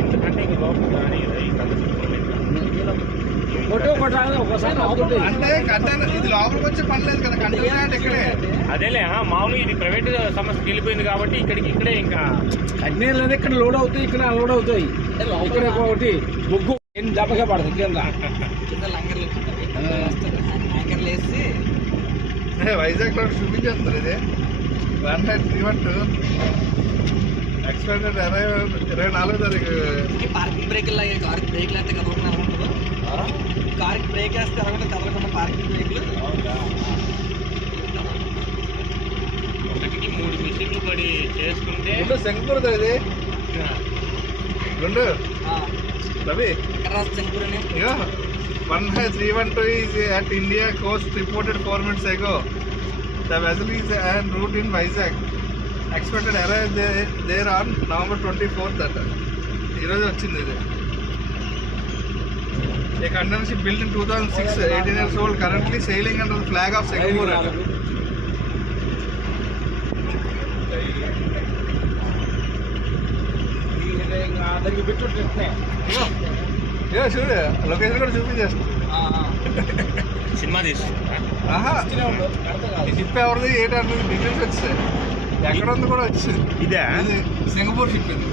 ఎందుకంటే ఇంక లోపల కానీ అంటే కంటైనర్ ఇది లోపలికి వచ్చే పని లేదు కదా, కంటైనర్ అంటే ఇక్కడే. అదేలే మామూలు ఇది ప్రైవేట్ సంస్థకి వెళ్ళిపోయింది కాబట్టి ఇక్కడే ఇంకా కంటైనర్లు అనేది ఇక్కడ లోడ్ అవుతాయి, ఇక్కడ అన్లోడ్ అవుతాయి. ఇక్కడ ఒకటి బొగ్గు దెబ్బగా పడుతుంది కింద యాంకర్లు వేసి వైజాగ్ లో చూపించేస్తారు. ఇది 131 ఎక్స్పెక్టెడ్ 24వ తారీఖు. పార్కింగ్ బ్రేకులు కార్కి బ్రేక్లు అయితే కదలకుండా ఉంటుందో, కార్కి బ్రేక్ వేస్తే అలాగే కదలకుండా పార్కింగ్ బ్రేక్లు. ఒకటికి 3 మిషన్లు పడి చేసుకుంటే శంకపూర్ ఇది గుండు రవి శంకపూర్ అని 131 is at India coast reported 4 minutes ago. The vessel is en route in Vizag. Expected arrive there on November 24th. ఈరోజు వచ్చింది ఇది. A container ship built in 2006, 18 years old, currently sailing under the flag of Singapore. అందరికి పెట్టుకుంటున్నా చూడు location కూడా చూపించేస్తాను. Cinema తీసుకుంటా ship ఎవరిది ఏంటంటే డీటెయిల్స్ వచ్చాయి. ఎక్కడ ఉంది కూడా వచ్చింది. ఇదే సింగపూర్ షిప్ ఇది.